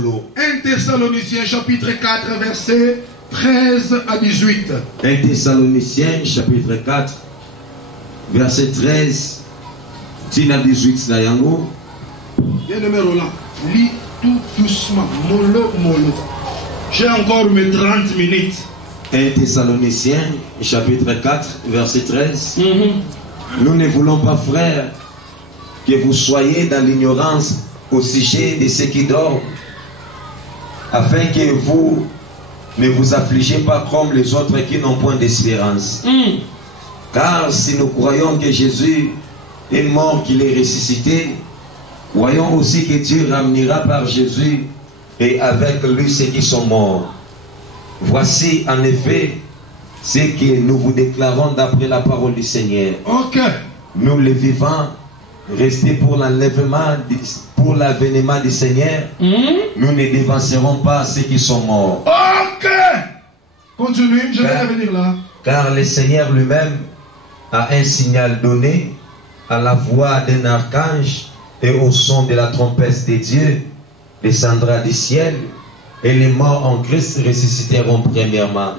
1 Thessaloniciens chapitre 4 verset 13 à 18. 1 Thessaloniciens chapitre 4 verset 13 à 18 Nayango. Bien-aimé Roland, lis tout doucement, mollo mollo. J'ai encore mes 30 minutes. 1 Thessaloniciens chapitre 4 verset 13. Nous ne voulons pas, frères, que vous soyez dans l'ignorance au sujet de ceux qui dorment, afin que vous ne vous affligez pas comme les autres qui n'ont point d'espérance. Car si nous croyons que Jésus est mort, qu'il est ressuscité, croyons aussi que Dieu ramenera par Jésus et avec lui ceux qui sont morts. Voici en effet ce que nous vous déclarons d'après la parole du Seigneur. Ok. Nous les vivants, restés pour l'enlèvement, pour l'avènement du Seigneur, nous ne dévancerons pas ceux qui sont morts. Ok. Continue, je vais revenir là. Car le Seigneur lui-même a un signal donné à la voix d'un archange et au son de la trompette de Dieu descendra du ciel et les morts en Christ ressusciteront premièrement.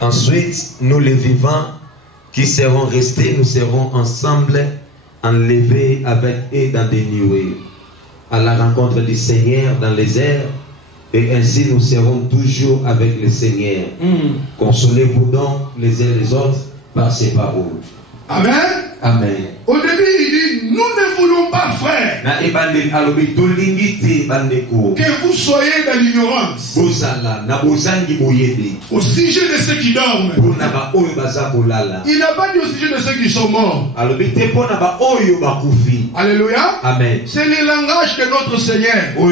Ensuite, nous les vivants qui serons restés, nous serons ensemble enlevés avec eux dans des nuées à la rencontre du Seigneur dans les airs, et ainsi nous serons toujours avec le Seigneur. Consolez-vous donc les uns les autres par ces paroles. Amen. Amen. Au début, il dit, nous ne voulons pas, frère, que vous soyez dans l'ignorance au sujet de ceux qui dorment. Il n'a pas dit au sujet de ceux qui sont morts. Alléluia. Amen. C'est le langage de notre Seigneur. Quand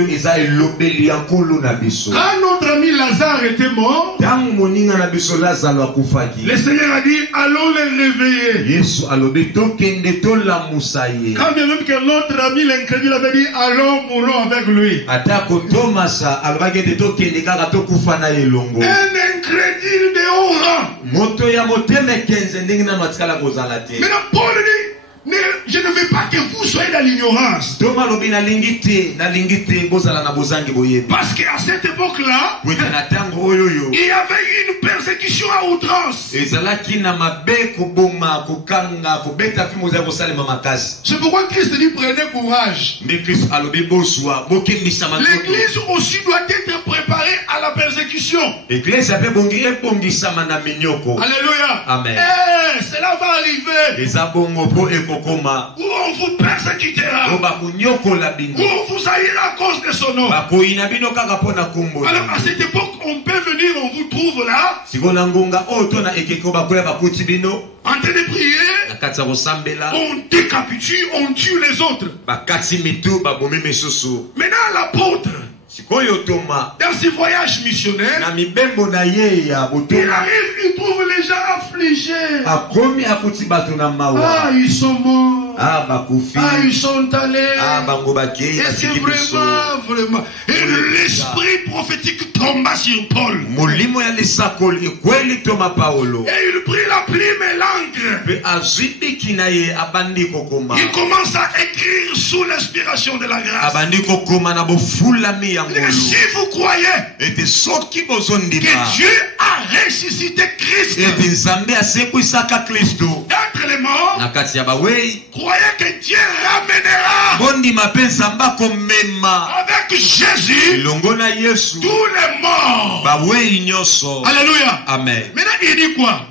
notre ami Lazare était mort, le Seigneur a dit, allons les réveiller. Quand bien même que notre ami l'incrédule avait dit, allons mourons avec lui. Un incrédule de haut rang. Maintenant Paul dit, je ne veux pas que vous soyez dans l'ignorance. Parce qu'à cette époque-là, il y avait une persécution à outrance. C'est pourquoi Christ dit prenez courage. L'église aussi doit être préparée à la persécution. Alléluia. Amen. Cela va arriver. Où on vous persécutera, où on vous haïra à cause de son nom. Alors à cette époque, on peut venir, on vous trouve là, en train de prier, on décapitule, on tue les autres. Maintenant l'apôtre, dans ses voyages missionnaires, il arrive, il trouve les gens affligés. Ah, ils sont morts. Ah, ils sont allés. Est-ce que vraiment, et l'esprit prophétique tomba sur Paul. Et il prit la plume et l'encre. Il commence à écrire sous l'inspiration de la grâce. Et si vous croyez que Dieu a ressuscité Christ d'entre les morts, croyez que Dieu ramènera avec Jésus tous les morts. Alléluia. Amen. Maintenant il dit quoi?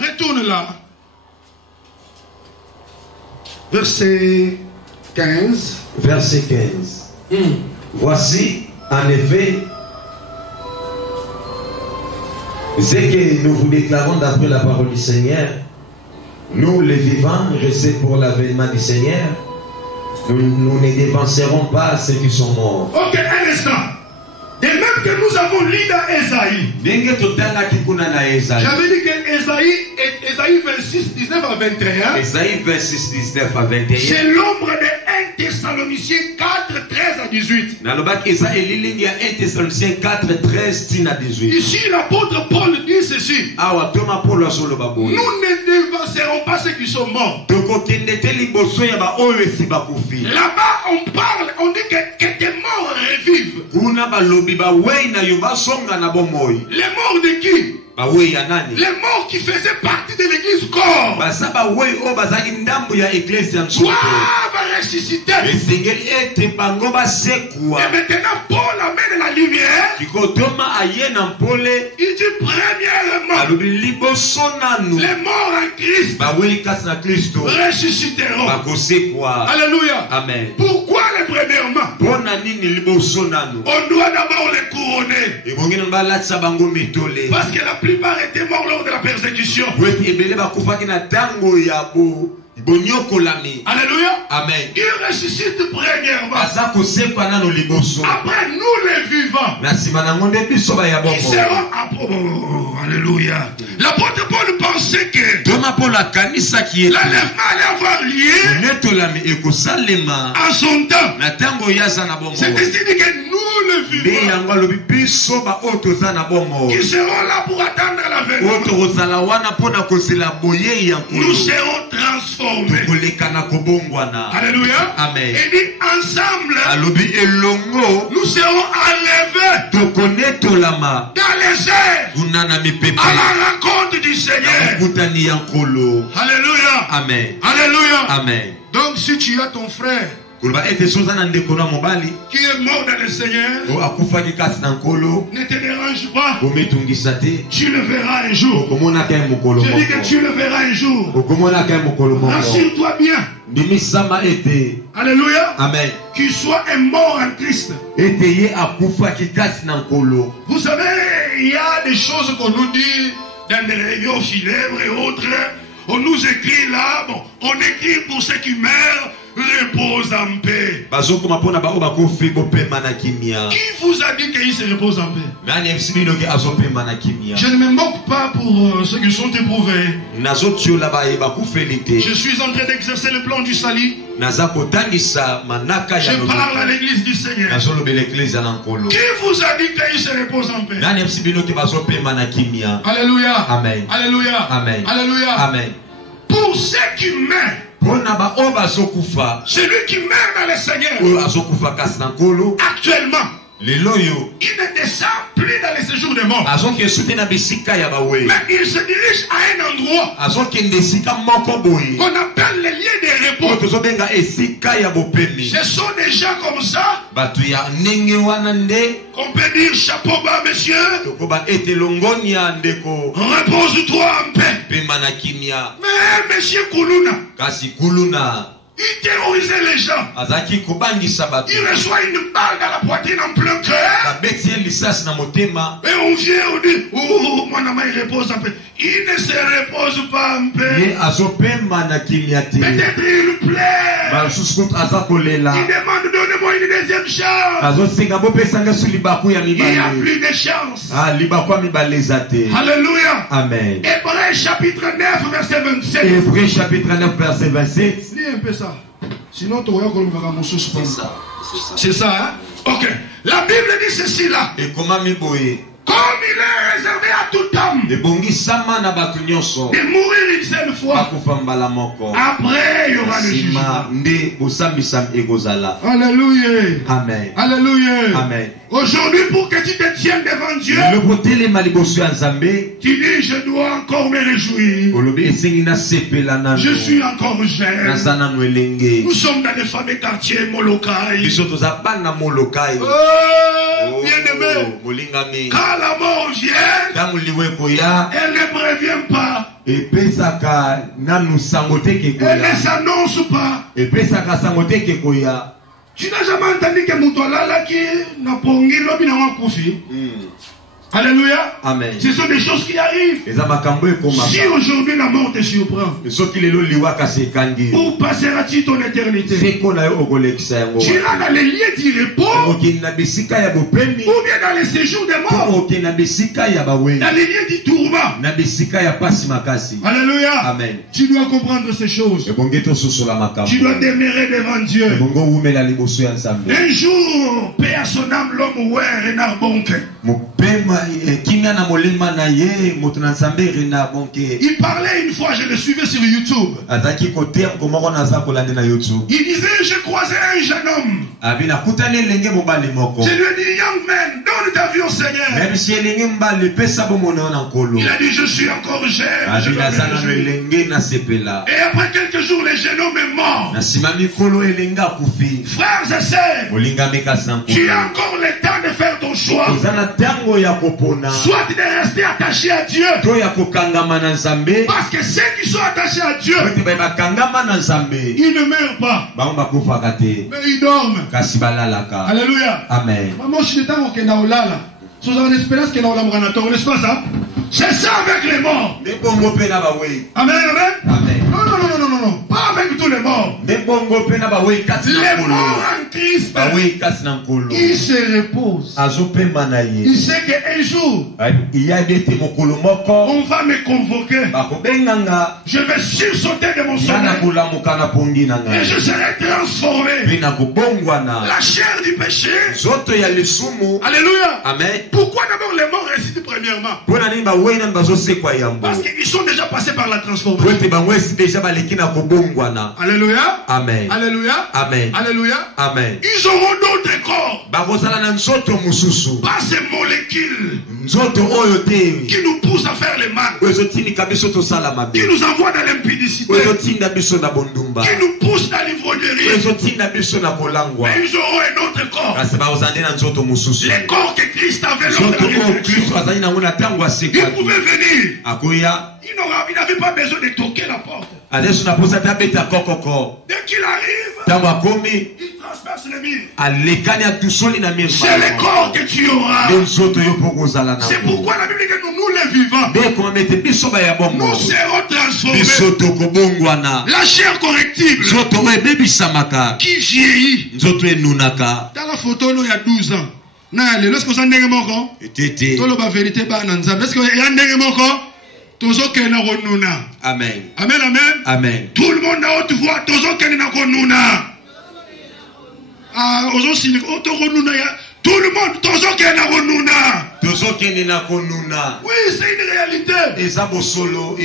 Retourne là. Verset 15. Verset 15. Voici, en effet, ce que nous vous déclarons d'après la parole du Seigneur. Nous, les vivants, restés pour l'avènement du Seigneur, nous ne dévancerons pas ceux qui sont morts. Ok, un instant. De même que nous avons lu dans Ésaïe. J'avais dit que Ésaïe Ésaïe 26, 19 à 21. Esaïe 26, 19 à 21. C'est l'ombre de 1 Thessaloniciens 4, 13 à 18. Nalobak Esa elilingi ya 1 Thessaloniciens 4, 13 tina 18. Ici, l'apôtre Paul dit ceci. Awa toma Paul azolo baboy. Nous ne dévancerons pas ceux qui sont morts. Toko kendete liboso ya ba oyo esi bakufi. Là-bas, on parle, on dit que tes morts revivent. Kuna balobi ba wei na yo basonga na bomoy. Les morts de qui? Ba wei ya nani? Les morts qui faisaient partie de l'église corps Basa ba wei o bazaki ndambo ya eglise ya nsoto. doivent ressusciter. Esengeli ete bango basekwa. Et maintenant, Paul amène la lumière. Kikotoma aye na mpole. Il dit premièrement, Alobi liboso nanu. les morts en Christ Ba wei kasi na Kristo. ressusciteront. Bakosekwa. Alléluia. Amen. Pourquoi les premièrement? Pona nini liboso nanu? On doit d'abord les couronner. Ebongi na balatisa bango mitole. Parce que la plupart étaient morts lors de la persécution. Weti ebele bakufaki na tango ya bonyokolami. Alléluia. Amen. Il ressuscite premièrement. Aza kosekwa nano liboso. Après, nous les vivants, Na nsima na ngo nde biso baya qui bongo. seront Alléluia. L'apôtre Paul pensait que Toma Paul akanisaki ete l'enlèvement allait avoir lieu netolami ekosalema en son temps. na tango yaza na bongo. C'est ainsi que nous les Nde vivants, yango alobi biso baoyo toza na bongo. qui seront là pour attendre Oyo l'avènement, tokozala wana mpona kozela boyei ya nous nkolo. serons transformés. Tokoleka na kobongwana. Alléluia. Amen. Et dit ensemble, Alobi elongo nous serons enlevés tokonetolama dans les airs kuna na mipepe à la rencontre du Seigneur. mokutani ya nkolo. Alléluia. Amen. Alléluia. Amen. Donc si tu as ton frère koloba ete soza na ndeko na mobali qui est mort dans le Seigneur, oyo akufaki kasi na nkolo ne te dérange pas. komitungisa te. Tu le verras un jour. okomonaka ye mokolo Je dis que moko. tu le verras un jour. okomonaka ye mokolo moko. Rassure-toi bien. bimisama ete. Alléluia. Amen. Qu'il soit un mort en Christ. ete ye akufaki kasi na nkolo. Vous savez, il y a des choses qu'on nous dit dans des réunions funèbres et autres. On nous écrit là, bon, on écrit pour ceux qui meurent, repose en paix. bazokoma mpona baoyo bakufi bopema na kimia. Qui vous a dit qu'il se repose en paix? nani ayebisi binoki azopema na kimia? Je ne me moque pas pour ceux qui sont éprouvés. nazotiola baye bakufeli te. Je suis en train d'exercer le plan du salut. naza kotangisa manaka Je ya parle à l'église du Seigneur. nazolobela eklezia na nkolo. Qui vous a dit qu'il se repose en paix? nani ayebisi binoki bazopema na kimia? Alléluia. Amen. Alléluia. Amen. Alléluia. Amen. Pour ceux qui meurent, mpona baoyo bazokufa celui qui meurt dans le Seigneur, oyo azokufa kasi na nkolo actuellement, lelo oyo il ne descend plus dans les séjours des morts. azokesu te na bisika ya bawe. Mais il se dirige à un endroit azokende esika moko boye qu'on appelle les lieux de oyo repos. tozobenga esika ya bopemi. Ce sont des gens comme ça bato ya ndenge wana nde qu'on peut dire chapeau bas, monsieur. tokoba ete longoni ya ndeko Repose-toi en paix. pema na kimia. Mais monsieur Koulouna, kasi kuluna il terrorisait les gens. azalaki kobangisa bato. Il reçoit une balle dans la poitrine en plein cœur. babeti ye lisasi na motema. Et on vient, on dit, oh, mon ami, il repose en paix. Il ne se repose pas en paix. ye azopema na kimia te. Peut-être il plaît. basusu kutu aza kolela. Il demande, donnez-moi une deuxième chance. azosenga bopesanga su libaku ya Il n'y a mibale. plus de chance. libaku ya mibale eza te. Alléluia. Amen. Hébreux chapitre 9, verset 27. Hébreux chapitre 9 verset 27. Lis un peu ça. Sinon, tu vas C'est ça. C'est ça, hein? Ok. La Bible dit ceci là. ekomami boye Comme il est réservé à tout homme ebongisama na bato nyonso de mourir une seule fois. bakufa mbala moko. Après, il y aura le jugement. nsima nde bosambisami ekozala. Alléluia. Amen. Alléluia. Amen. Aujourd'hui, pour que tu te tiennes devant Dieu, lelo kotelema liboso ya nzambe tu dis, je dois encore me réjouir. olobi esengi nasepela nano. Je suis encore jeune. naza nano elenge. Nous sommes dans les fameux quartiers Molokai. biso toza bana molokai. Oh, bien-aimé. molingami Quand la mort vient, ntango liwe ekoya elle ne prévient pas. epesaka nanu sango te Elle ne kekoya. s'annonce pas. epesaka sango te kekoya. Tu n'as jamais entendu que Moutouala qui n'a pas lobi na wakufi. Alléluia. Amen. Ce sont des choses qui arrivent. Si aujourd'hui la mort te surprend, où passeras-tu ton éternité? Tu iras dans les lieux du repos, ou bien dans les séjours des morts, dans les lieux du tourment. Alléluia. Amen. Tu dois comprendre ces choses. Tu dois demeurer devant Dieu. Un jour, paix à son âme, l'homme oué, Renard Bonke. Il parlait une fois, je le suivais sur YouTube. Il disait, je croisais un jeune homme. Je lui ai dit, young man, donne ta vie au Seigneur. Il a dit, je suis encore jeune. Et après quelques jours, le jeune homme est mort. Frères et sœurs, tu as encore le temps de faire ton choix. Soit de rester attaché à Dieu. Parce que ceux qui sont attachés à Dieu, ils ne meurent pas. Mais ils dorment. Alléluia. Amen. N'est-ce pas ça? C'est ça avec les morts. Amen, amen. Non. Pas avec tous les morts. Les morts en Christ, ils se reposent. Il sait qu'un jour, on va me convoquer. Je vais sursauter de mon sommeil. Et je serai transformé. La chair du péché. Alléluia. Amen. Pourquoi d'abord les morts résident premièrement? Parce qu'ils sont déjà passés par la transformation. Alléluia. Amen. Alléluia. Amen. Alléluia. Amen. Ils auront d'autres corps. Pas ces molécules qui nous poussent à faire le mal. Qui nous envoient dans l'impudicité. Qui nous poussent dans l'ivrognerie. Mais ils auront un autre corps. Les corps que Christ avait lors de la résurrection. Il pouvait venir. Il n'avait pas besoin de toquer la porte. Dès qu'il arrive, il transperce le mur. C'est le corps que tu auras. C'est pourquoi la Bible dit que nous les vivants, nous serons transformés. La chair correctible qui vieillit. Dans la photo, il y a 12 ans. Lorsque vous en avez mon la vérité, est-ce qu'il y a un encore? Amen. Amen, amen. Amen. Tout le monde a haute voix. Tout le monde, oui, c'est une réalité.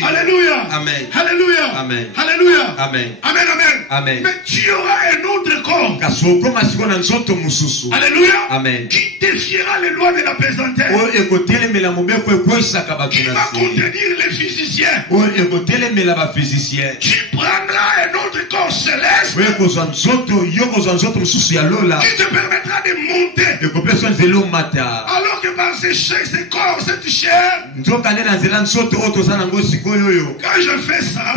Alléluia. Amen. Alléluia. Amen. Alléluia. Amen. Amen, amen. Amen. Mais tu auras un autre corps. Alléluia. Amen. Qui défiera les lois de la pesanteur. Qui va contenir les physiciens. Tu prendras un autre corps céleste. Qui te permettra de monter. Alors que par ces corps, cette chair, quand je fais ça,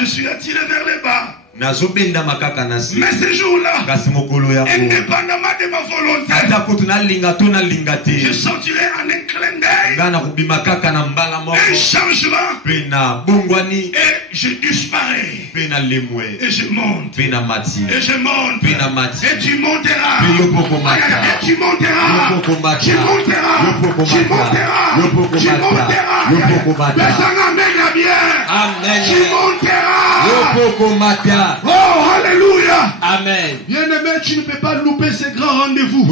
je suis attiré vers le bas. Mais ce jour-là, indépendamment de ma volonté, je sentirai en un clin d'œil un changement. Et je disparais. Et je monte. Et je monte. Et tu monteras. Et tu monteras. Tu monteras. Tu monteras. Tu monteras. Tu monteras. Oh, alléluia. Amen. Bien-aimé, tu ne peux pas louper ces grands rendez-vous.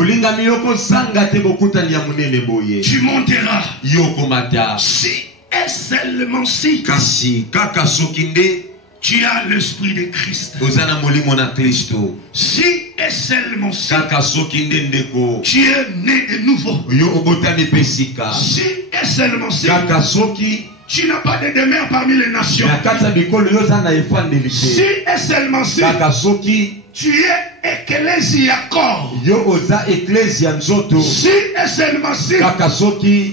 Tu monteras. Si et seulement si tu as l'esprit de Christ. Si et seulement si tu es né de nouveau. Si et seulement si tu n'as pas de demeure parmi les nations. Si et seulement si tu es ecclésiacor. Si et seulement si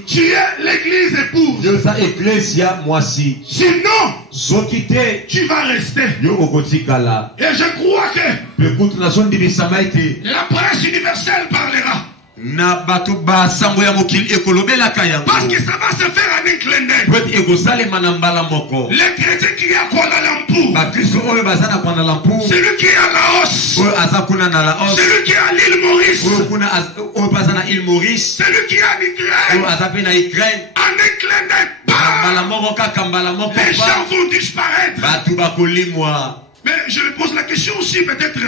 tu es l'église épouse. Sinon, tu vas rester. Et je crois que la presse universelle parlera. Parce que ça va se faire en un clin d'œil. Les chrétiens qui sont à Kuala Lumpur, celui qui est à Laos, celui qui est à l'île Maurice, celui qui est en Ukraine, en un clin d'œil, les gens vont disparaître. Mais je me pose la question aussi, peut-être,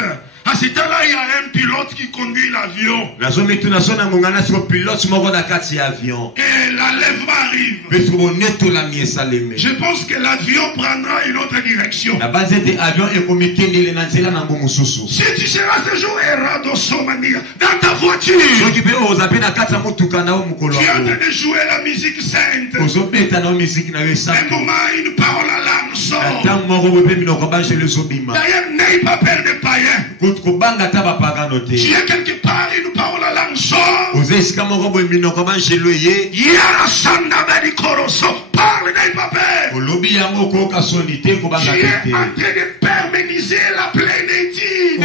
à ce temps-là, il y a un pilote qui conduit l'avion. Et l'enlèvement arrive. Je pense que l'avion prendra une autre direction. Si tu seras ce jour dans ta voiture, tu es en train de jouer la musique sainte. Un moment, une parole à l'âme sort. D'ailleurs, n'aie pas peur des païens. Tu es quelque part, une parole à l'âme sort. Parle, n'aie pas peur. Tu es en train de perméniser la plénitude.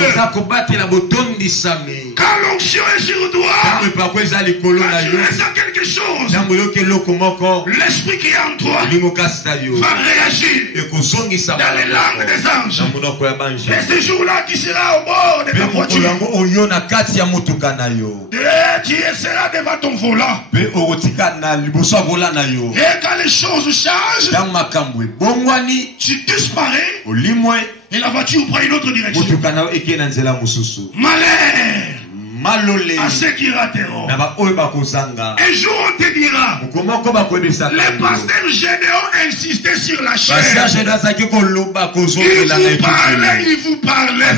Quand l'onction est sur toi, quand tu ressens quelque chose, l'esprit qui est en toi va réagir dans les langues des anges. Et ce jour-là, tu seras au bord de ta voiture. Tu seras devant ton volant. Et quand les choses changent, tu disparais. Et la voiture prend une autre direction. Malheur à ceux qui rateront. Un jour on te dira, les pasteurs généraux insistaient sur la chair. Il vous parlait.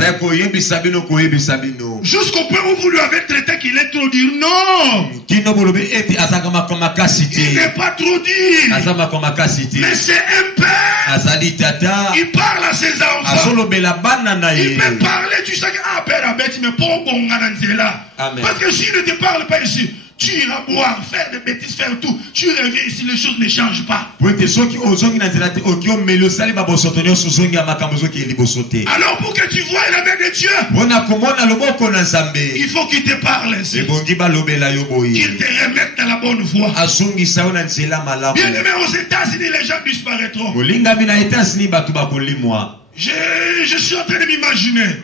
Jusqu'au point où vous lui avez traité qu'il est trop dur. Non, il n'est pas trop dur. Mais c'est un père. Il parle à ses enfants. Il peut parler, tu sais que père Abet, mais pas bon là. Parce que s'il ne te parle pas ici, tu iras boire, faire des bêtises, faire tout. Tu reviens ici, les choses ne changent pas. Alors pour que tu vois la main de Dieu, il faut qu'il te parle ainsi. Qu'il te remette dans la bonne voie. Bien aimé, aux États-Unis, les gens disparaîtront. Je suis en train de m'imaginer.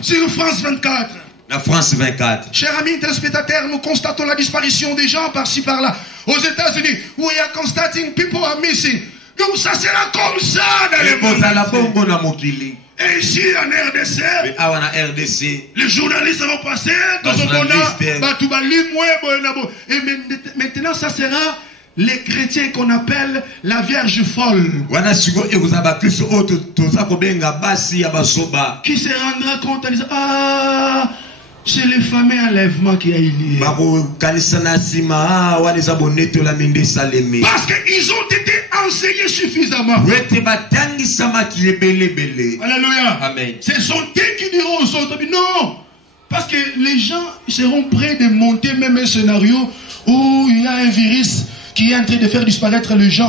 Sur France 24. La France 24. Chers amis téléspectateurs, nous constatons la disparition des gens par-ci par-là. Aux États-Unis, we are constating people are missing. Donc ça sera comme ça dans le monde. Et ici en RDC, les journalistes vont passer et maintenant ça sera les chrétiens qu'on appelle la Vierge folle, qui se rendra compte en disant, ah, c'est le fameux enlèvement qui a eu lieu. Parce qu'ils ont été enseignés suffisamment. Alléluia. Amen. Ce sont eux qui diront aux autres, non. Parce que les gens seront prêts de monter même un scénario où il y a un virus qui est en train de faire disparaître les gens.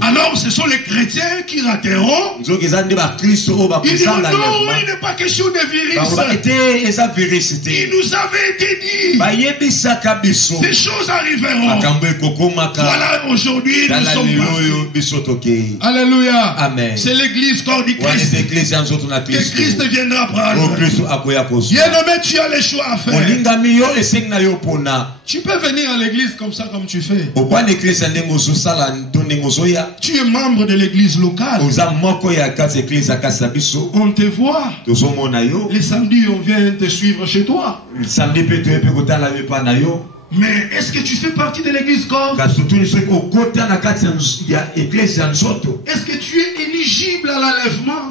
Alors ce sont les chrétiens qui rateront. Ils diront non, il n'est pas question de virus. Il nous avait été dit. Ces choses arriveront. Voilà, aujourd'hui nous sommes partis. Alléluia. Amen. C'est l'église corps du Christ. Que Christ viendra prendre. Bien-aimé, tu as les choix à faire. Tu peux venir à l'église comme ça, comme tu fais. Tu es membre de l'église locale. On te voit. Les samedis, on vient te suivre chez toi. Mais est-ce que tu fais partie de l'église corps? Est-ce que tu es éligible à l'enlèvement?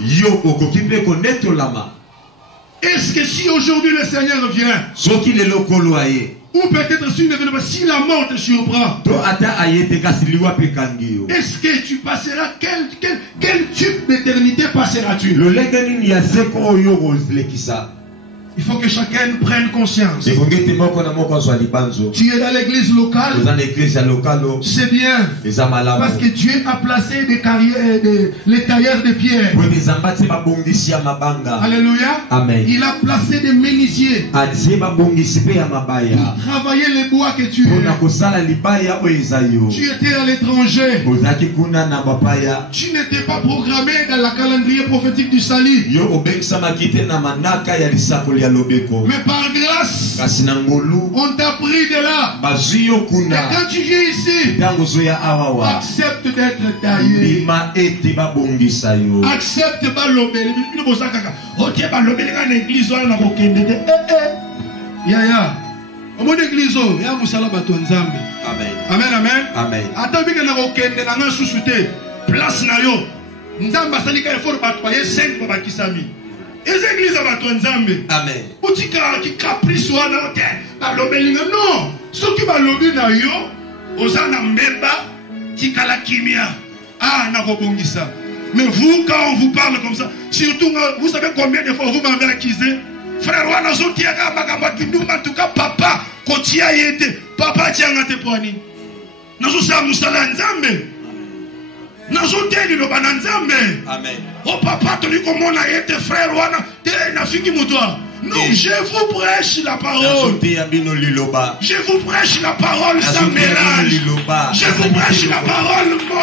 Est-ce que si aujourd'hui le Seigneur vient, ou peut-être si la mort te surprend, est-ce que tu passeras, quel type d'éternité passeras-tu? Il faut que chacun prenne conscience. Tu es dans l'église locale. C'est bien. Parce que Dieu a placé des tailleurs de pierre. Alléluia. Amen. Il a placé des menuisiers pour travailler les bois que tu es. Tu étais à l'étranger. Tu n'étais pas programmé dans la calendrier prophétique du salut. Mais par grâce, on t'a pris de là. Et quand tu viens ici, accepte d'être taillé. Accepte Yaya. Au mot d'église, il y a Moussala Batonzambe. Amen. Amen, amen. Amen. Attends, bien que nous avons sous-souté. Place na yo. Nzamba salika il faut battoyer 5 babakisami. Les églises à Batonzambe. Amen. Boutika qui caprice ou na hotel. Balobelinga non. Ceux qui balobi na yo, osana mbeba, tikala kimia. Ah, na robongisa. Mais vous, quand on vous parle comme ça, surtout, vous savez combien de fois vous m'avez accusé? Frère, wana zotiaka makamba kinduma tuka papa kotia yete papa tianga te poani nazo sa musala nzambe nazo tedi lo bananzambe amen oh papa toli komona yete frère wana te na fingi mutwa non je vous prêche la parole je vous prêche la parole sans mélange je vous prêche la parole mot à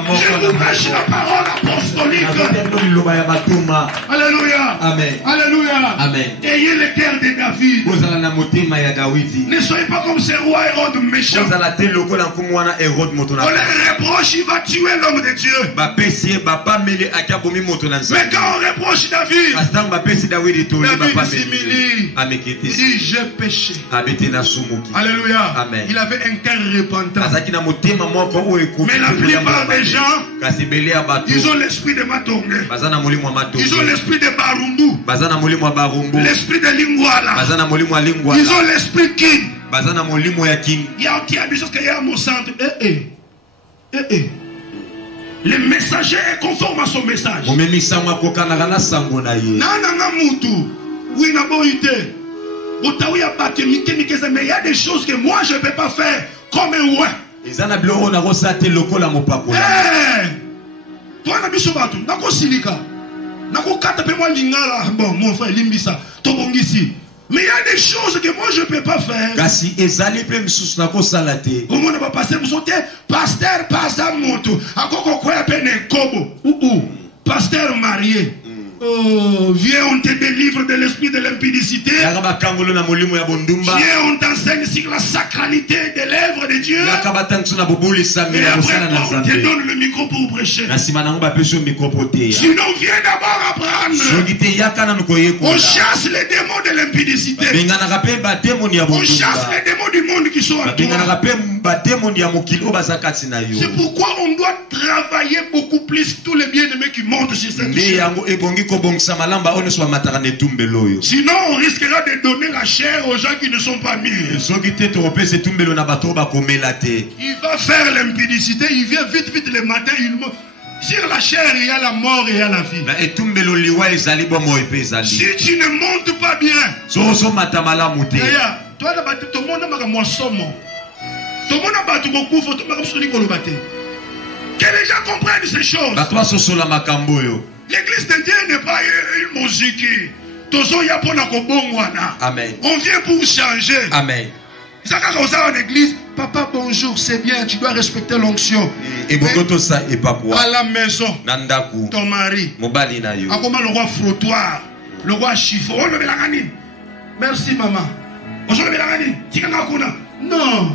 mot je vous prêche la parole apostolique. Alléluia. Amen. Alléluia. Amen. Ayez le cœur de David. Ne soyez pas comme ce roi Hérode méchant. On les reproche, il va tuer l'homme de Dieu. Mais quand on reproche David, David s'humilie. Il dit j'ai péché. Alléluia. Amen. Il avait un cœur repentant. Mais la plupart des gens, ils ont l'esprit de Matongue. Ils ont l'esprit de Barumbu. L'esprit de Lingwala. Ils ont l'esprit King. Il y a des choses qu'il y a à mon centre. Le messager est conforme à son message. Mais il y a des choses que moi je ne peux pas faire. Comme ouais. Toi, na biso batu, na ko silika. Na ko kata pe moi lingala. Bon, mon frère limbisa, tobongisi. Mais il y a des choses que moi je ne peux pas faire. Kasi ezali pe msusu na ko salate. Comment ne pas passer musote pasteur pasa moto. Akoko ko ya pe ne kobo. Pasteur marié. Oh, viens, on te délivre de l'esprit de l'impudicité. Viens, on t'enseigne sur la sacralité des lèvres de Dieu. Et après, on te donne le micro pour prêcher. Sinon, viens d'abord apprendre. On chasse les démons de l'impudicité. On chasse les démons du monde qui sont à toi. C'est pourquoi on doit travailler beaucoup plus tous les bien-aimés qui montent sur cette chaîne. Sinon on risquera de donner la chair aux gens qui ne sont pas mûrs. Il va faire l'impudicité, il vient vite le matin, sur la chair il y a la mort et il y a la vie. Si tu ne montes pas bien, que les gens comprennent ces choses. L'église de Dieu n'est pas une musique. Amen. On vient pour changer. Amen. En église, papa bonjour, c'est bien, tu dois respecter l'onction. À la maison, ton mari, le roi frottoir, le roi chiffon. Merci maman. Non.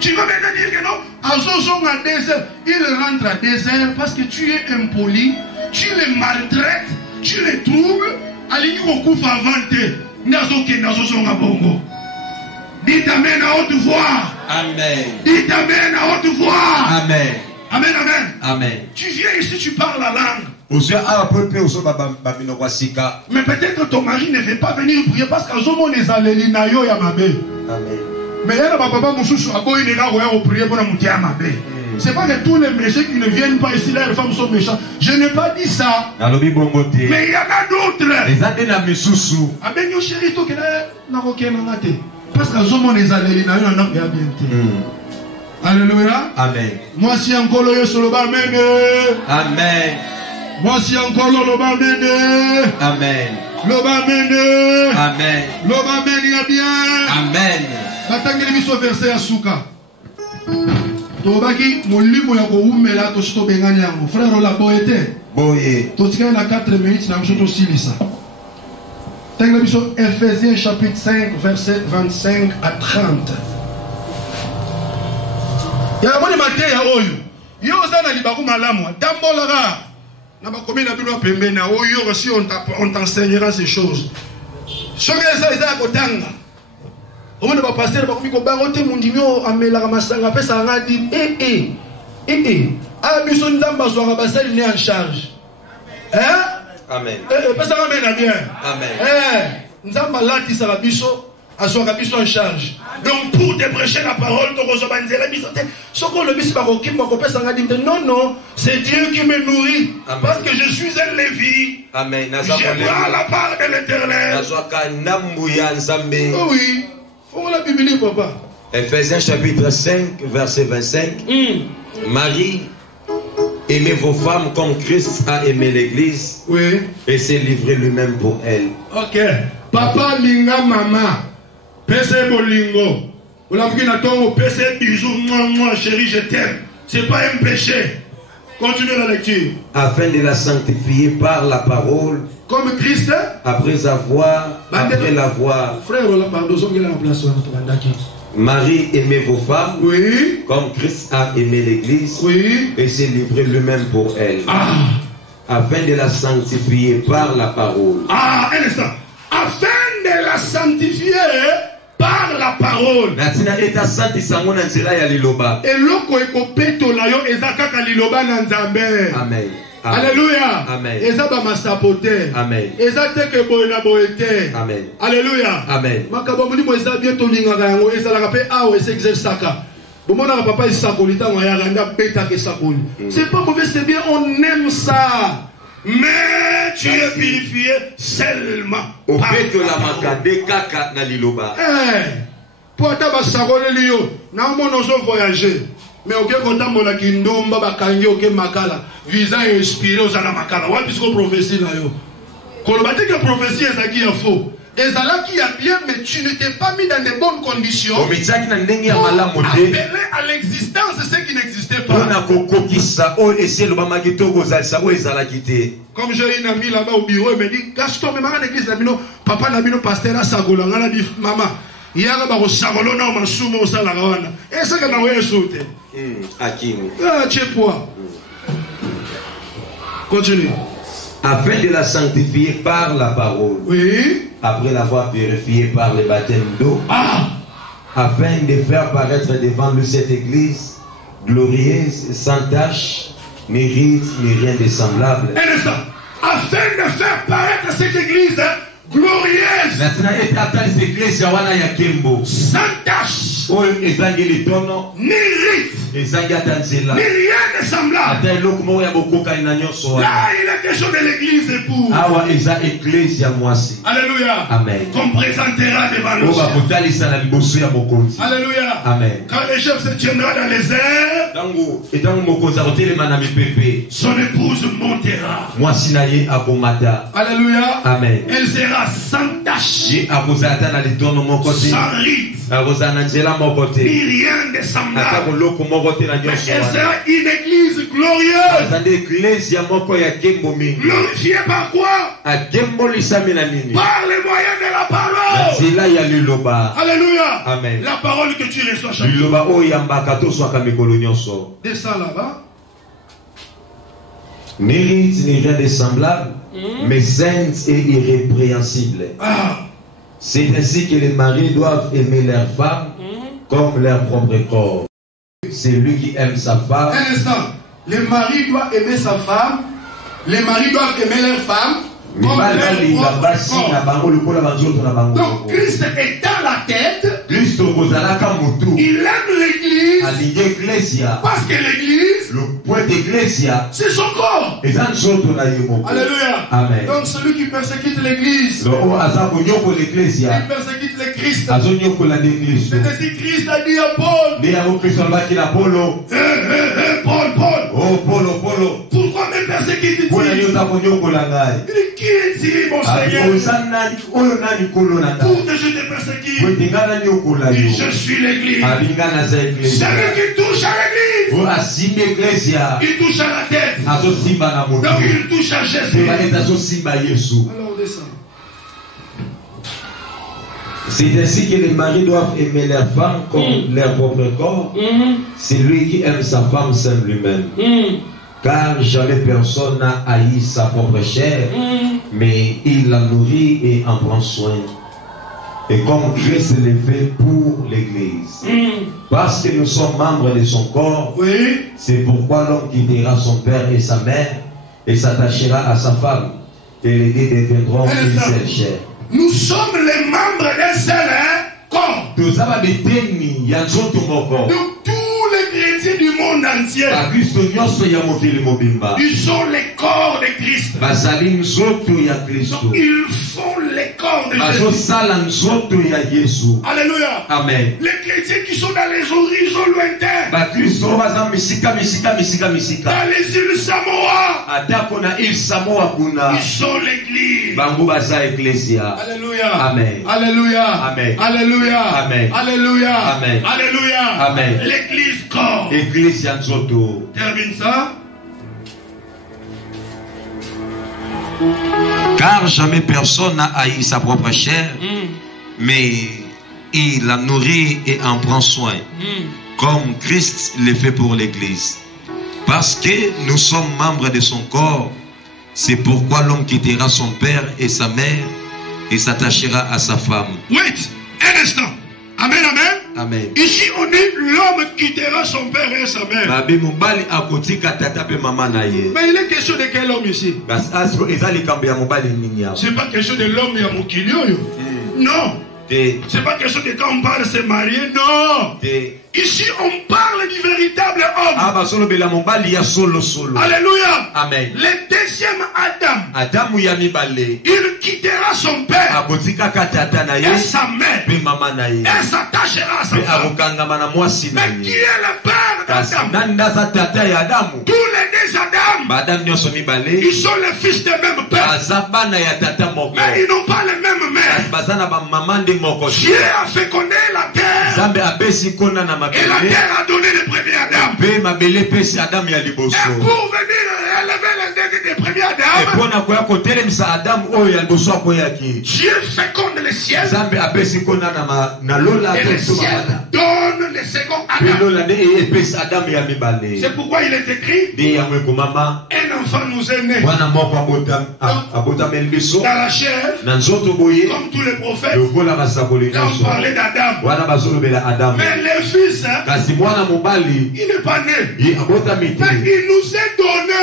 Tu vas maintenant dire que non, il rentre à 2 heures parce que tu es impoli, tu les maltraites, tu les troubles. Aligné au coup vanté. Dites amen à haute voix. Amen. Dites amen à haute voix. Amen. Amen, amen. Amen. Tu viens ici, tu parles la langue. Mais peut-être que ton mari ne veut pas venir prier parce qu'à Zomo les alléli na yo ya mabe. Amen. Mais il y a papa mususu aboyi nega oya prier pour monter à mabe. C'est pas que tous les méchants qui ne viennent pas ici, là, les femmes sont méchantes. Je n'ai pas dit ça. Mais il y en a d'autres. Abenyo chéri, toi, que là, parce que je les allés, alléluia. Amen. Moi, si encore le solo, amen. Amen. Moi, si encore le amen. Amen. L'obamene. Amen. L'obamene, il y a bien. Amen. Batangeli biso verset ya suka. Tobaki molimo ya ko umela to sto bengani yango. Frère la boete. Boye. To tika na 4 minutes na mshoto silisa. Tangeli biso Ephésiens chapitre 5 verset 25 à 30. Ya moni mateya oyo. Yo zana libaku malamu. Tambolaka. Na bakomi na bino pembeni na oyo si on t'enseignera ces choses. Soki ça eza kotanga. On va passer le bakomi ko bangote mundimio amela masanga pesa ngadi ah biso nzamba zo basali ne en charge. Hein? Amen. Pesa ngamena bien. Amen. Nzamba lati sa biso aso biso en charge. Donc pour te prêcher la parole, non, c'est Dieu qui me nourrit. Amen. Parce que je suis un Lévi. Amen. Je prends la part de l'Éternel. Oh oui. Faut la Bible, papa. Ephésiens chapitre 5, verset 25. Marie, aimez vos femmes comme Christ a aimé l'Église. Oui. Et s'est livré lui-même pour elle. Ok. Papa, linga, maman. Pese bolingo. Ou la mouki na tongo pese bisou. Moi, chérie, je t'aime. C'est pas un péché. Continuez la lecture. Afin de la sanctifier par la parole. Comme Christ. Après l'avoir. Frère, pardon, la place. Marie, aimez vos femmes. Oui. Comme Christ a aimé l'Église. Oui. Et s'est livré lui-même pour elle. Afin de la sanctifier par la parole. Un instant. Afin de la sanctifier par la parole. Et loko ekopeto la yo ezakaka liloba na nzambe. Amen. Alléluia. Amen. Ezaba masapote. Amen. Ezateke boye na boete. Amen. Alléluia. Amen. Makabo mulimo eza bien tolingaka yango ezalaka pe awo exerçaka. Bomona papa isakoli tango ya randa beta ke sakoli. C'est pas mauvais, c'est bien, on aime ça. Mais tu es purifié seulement. Au fait que la makade kaka na liloba. Pour ta basakole liyo, na mono zo voyager. Mais aucun content mon kindumba bakangi aucun makala. Visa inspiré aux ala makala. Wa bisko prophétie na yo. Kolobate que prophétie ezaki ya faux. Ezalaki ya bien, mais tu n'étais pas mis dans de bonnes conditions. Pour appeler à l'existence ce qui n'existait pas. Comme j'ai une amie là-bas au bureau, elle me dit Gaston, mais maman l'église Nabino, papa Nabino pasteur à Sagola, on a dit maman, il y a un Sagolo na masumo au Salagawana. Et c'est que nous avons sauté. Ah, tu es quoi? Continue. Afin de la sanctifier par la parole. Oui. Après l'avoir purifiée par le baptême d'eau. Afin de faire paraître devant lui cette église glorieuse, sans tache, ni ride, ni rien de semblable. Un instant. Afin de faire paraître cette église glorieuse, sans tache, ni rite, ni rien de semblable. Là, il est question de l'église pour. Alléluia. Amen. Qu'on présentera devant le chef. Alléluia. Amen. Quand le chef se tiendra dans les airs, son épouse montera. Alléluia. Amen. Elle sera sans tache, sans rite, ni rien de semblable. Elle sera une église glorieuse. Glorifiée par quoi? Par les moyens de la parole. Alléluia. Amen. La parole que tu reçois chaque jour. Descends là-bas. Ni rite, ni rien de semblable, mais sainte et irrépréhensible. C'est ainsi que les maris doivent aimer leurs femmes comme leur propre corps. C'est lui qui aime sa femme. Un instant. Les maris doivent aimer sa femme. Les maris doivent aimer leur femme Donc Christ est dans la tête. Il aime l'église. Parce que l'église, c'est son corps. Alléluia. Amen. Donc celui qui persécute l'église, il persécute le Christ. C'est-à-dire Christ a dit à Paul, Paul, pourquoi me persécutes-tu? Qui est-il, mon Seigneur? Pour que je te persécute. Je suis l'église. Celui qui touche à l'église, il touche à la tête. Donc il touche à Jésus. Alors on descend. C'est ainsi que les maris doivent aimer leurs femmes comme leur propre corps. C'est lui qui aime sa femme s'aime lui-même. Car jamais personne n'a haï sa propre chair, mais il la nourrit et en prend soin. Et comme Christ le fait pour l'Église. Parce que nous sommes membres de son corps, c'est pourquoi l'homme quittera son père et sa mère et s'attachera à sa femme. Et les deux deviendront une seule chair. Nous sommes les membres d'un seul corps. De tous les chrétiens du monde entier, ils sont les corps de Christ. Donc, ils font les corps de Jésus. Alléluia. Amen. Les chrétiens qui sont dans les horizons lointains, dans les îles Samoa, ils sont l'église. Alléluia. Amen. Alléluia. Amen. Alléluia. Amen. Alléluia. Amen. Alléluia. Amen. L'église corps. Termine ça. Car jamais personne n'a haï sa propre chair, mais il la nourrit et en prend soin, comme Christ le fait pour l'Église. Parce que nous sommes membres de son corps, c'est pourquoi l'homme quittera son père et sa mère et s'attachera à sa femme. Wait, un instant. Amen, amen. Amen. Ici on dit l'homme quittera son père et sa mère. Mais il est question de quel homme ici? C'est pas question de l'homme et à Mokilio. Non. C'est pas question de quand on parle de se marier. Non. Ici on parle du véritable homme. Alléluia. Amen. Le deuxième Adam, il quittera son père et sa mère et s'attachera à sa femme. Mais qui est le père d'Adam? Tous les deux Adam, ils sont les fils du même père, mais ils n'ont pas les mêmes mères. Dieu a fécondé la terre et la terre a donné le premier Adam. Et pour venir élever les premiers Adam, Dieu féconde le ciel et le ciel donne le second Adam. C'est pourquoi il est écrit, un enfant nous est né dans la chair, comme tous les prophètes. Là on parlait d'Adam. Mais le fils, il n'est pas né, mais il nous est donné.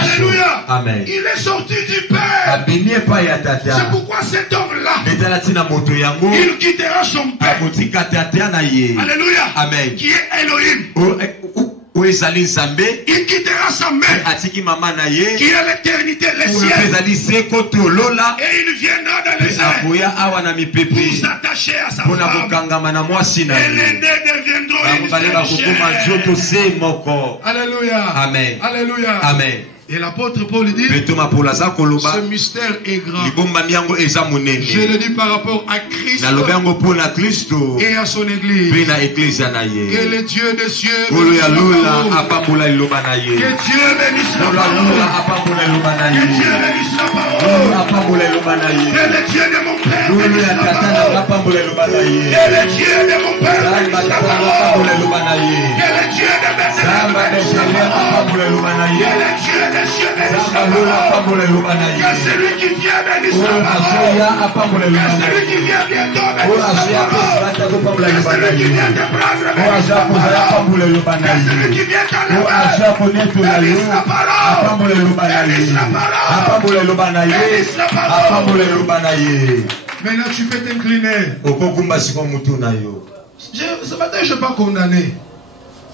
Alléluia. Amen. Il est sorti du Père. C'est pourquoi cet homme-là, il quittera son Père. Alléluia. Amen. Qui est Elohim. Il quittera sa mère, qui est l'éternité, le ciel, et il viendra dans les airs pour s'attacher à sa femme. Et les deux deviendront une seule chair. Alléluia. Amen. Alléluia. Amen. Et l'apôtre Paul dit, ce mystère est grand. Je le dis par rapport à Christ et à son église. Que le Dieu des cieux bénisse la parole. Que Dieu bénisse la parole. Que Dieu bénisse la parole. le Dieu de mon père. Nous bénisse la la tata parole. na pambole lubanaye. Que le Dieu de mon père. Samba bénisse la tata na parole. pambole lubanaye. Que le Dieu de mes Samba pères. de bénisse la Jérémie na parole. pambole lubanaye. Que le Dieu des cieux bénisse la Samba lula parole. pambole lubanaye. Que celui qui vient bénisse Ola la parole. soya apambole Que lubanaye. celui qui vient bientôt Ola bénisse soya la parole. apambole lubanaye. Que celui qui vient te prendre Ola bénisse la soya apambole parole. lubanaye. Que celui qui vient t'enlever Ola soya koneto la yo. bénisse la parole. Apambole lubanaye. Bénisse la parole. Apambole lubanaye. Bénisse la parole. Apambole lubanaye. Maintenant tu peux t'incliner. Okokumba siko mutu na yo. Ce matin je ne vais pas condamner.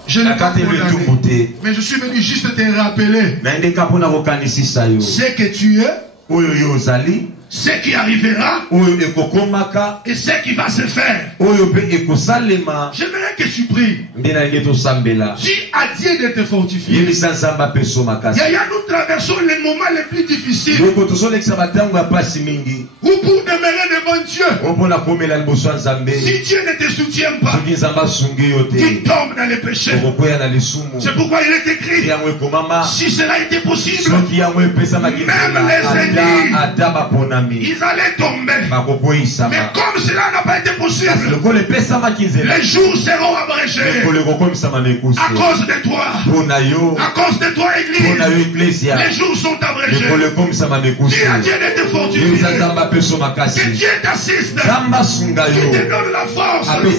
Je n'ai La pas kate condamné. vetumute. Mais je suis venu juste te rappeler Naende kapona kokanisisa yo. ce que tu es, Oyo yo ozali. ce qui arrivera Oyo ekokomaka. et ce qui va se faire. Oyo pe ekosalema. J'aimerais que tu pries. Nde nalingi tosambela. Dis à Dieu de te fortifier. Yebisa nzambe apeso makasi. Yaya, nous traversons les moments les plus difficiles Yoko tozolekisa batango ya pasi mingi. où pour demeurer devant Dieu, Opona komela liboso ya nzambe. si Dieu ne te soutient pas, Soki nzambe asungi yo tu te. tombes dans les péchés. Okokwea na lisumu. C'est pourquoi il est écrit, Yango ekomama. si cela était possible, Soki yango epesamaki Même les ennemis. ata baponami. ils allaient tomber. Bakokoyisama. Mais comme cela n'a pas été Kasi possible, lokola epesamaki nzela. les jours seront abrégés Ekolo ekokomisama na ekuse. à cause de toi. Mpona yo. À cause de toi, Mpona yo Église, eklesia. les jours sont abrégés. Ekolo ekomisama na ekuse. Dis à Dieu de te Yebisa fortifier. nzambe apeso Que makasi. Dieu t'assiste. Nzambe asunga Qu'il yo. te donne la force. Apesa